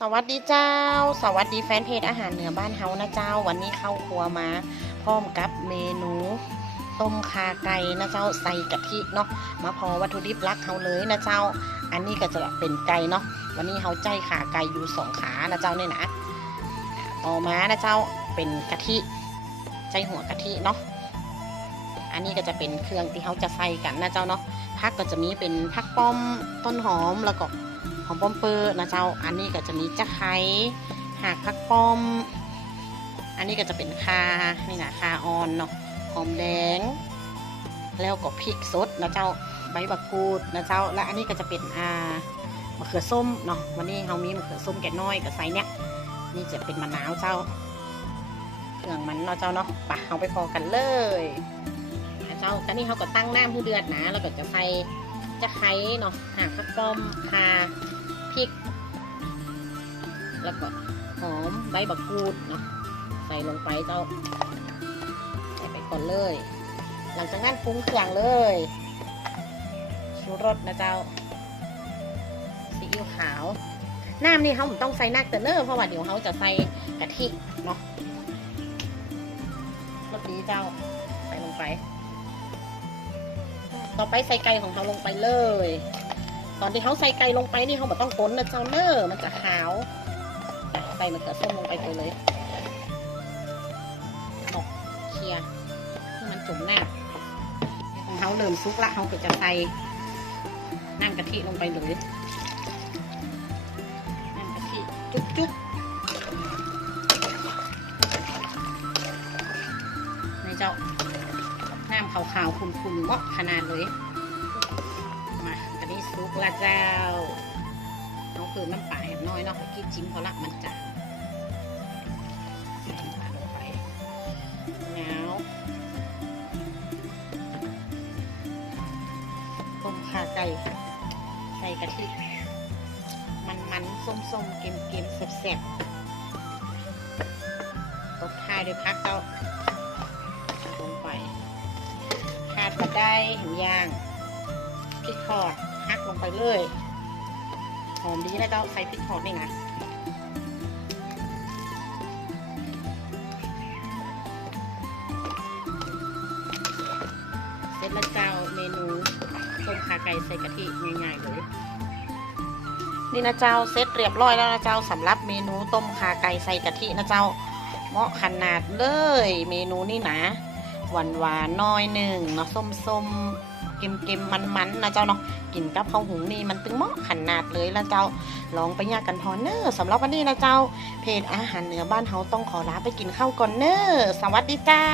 สวัสดีเจ้า สวัสดีแฟนเพจอาหารเหนือบ้านเฮานะเจ้า วันนี้เข้าครัวมาพร้อมกับเมนู ต้มคาไก่นะเจ้าใส่กะทิเนาะมาพอวัตถุดิบหลักเฮาเลยนะเจ้า อันนี้ก็จะเป็นไก่เนาะวันนี้เฮาใจขาไก่อยู่สองขานะเจ้าเนี่ยนะต่อมานะเจ้าเป็นกะทิใจหัวกะทิเนาะอันนี้ก็จะเป็นเครื่องที่เขาจะใส่กันนะเจ้าเนาะผักก็จะมีเป็นผักป้อมต้นหอมแล้วก็ หอมป้อมเปอร์นะเจ้า อันนี้ก็จะมีจะไคร้หากพักป้อม อันนี้ก็จะเป็นคา นี่นะคาออนเนาะ หอมแดง แล้วก็พริกสดนะเจ้า ใบบักกูดนะเจ้า และอันนี้ก็จะเป็นอ่ามะเขือส้มเนาะ วันนี้เรามีมะเขือส้มแกะน้อยกับไซเนี่ยนี่จะเป็นมะนาวเจ้าเครื่องมันเนาะเจ้าเนาะไปเอาไปพอกันเลยนะเจ้าตอนนี้เขาก็ตั้งน้ำให้เดือดนะ แล้วก็จะใส่จะไคร้เนาะหางข้าวต้มคา พริก แล้วก็หอมใบบักกูดเนาะใส่ลงไปเจ้า ใส่ไปก่อนเลย หลังจากนั้นปรุงเครื่องเลยชูรสนะเจ้าซีอิ๊วขาวน้ำนี่เขาผมต้องใส่นักแต่เนอร์เพราะว่าเดี๋ยวเขาจะใส่กะทิเนาะรสดีเจ้าใส่ลงไป ต่อไปใส่ไก่ของเราลงไปเลย อนที่เขาใส่ไก่ลงไปนี่เขาบอต้องก้นนะเจ้าเนอร์มันจะขาวใส่มะเขือส้มลงไปไปเลยหมกเคลียร์ให้มันจุ่มหน้าของเขาเริ่มซุกละเขาก็จะใส่น้ำกะทิลงไปเลยน้ำกะทิจุ๊บจุ๊บในเจ้าน้ำขาวๆขุ่นๆเนาะขนาดเลย อันนี้ซุปละเจ้าน้องคือน้ำปลาแอบน้อยเนาะกินจิ้มเขาละมันจางใส่ปลาลงไปเงาต้มขาไก่ใส่กะทิมันๆส้มๆเค็มๆแซ่บๆตบท้ายด้วยพักเต้าลงไปขาดมาได้เห็นย่างพริกทอด ลงไปเลย หอมดีนะเจ้าใส่พริกทอดนี่นะเสร็จแล้วเจ้าเมนูต้มขาไก่ใส่กะทิง่ายๆเลยนี่นะเจ้าเสร็จเรียบร้อยแล้วนะเจ้าสำหรับเมนูต้มขาไก่ใส่กะทินะเจ้าเหมาะขนาดเลย เมนูนี่นะ หวานหวานน้อยหนึ่งเนาะส้มส้มเกมเกมมันมันๆนะเจ้าเนาะกินกับข้าวหุงนี่มันตึงมากขนาดเลยละเจ้าลองไปยากกันพอเนอร์สำหรับวันนี้นะเจ้า เพจอาหารเหนือบ้านเฮาต้องขอลาไปกินข้าวก่อนเนอร์สวัสดีเจ้า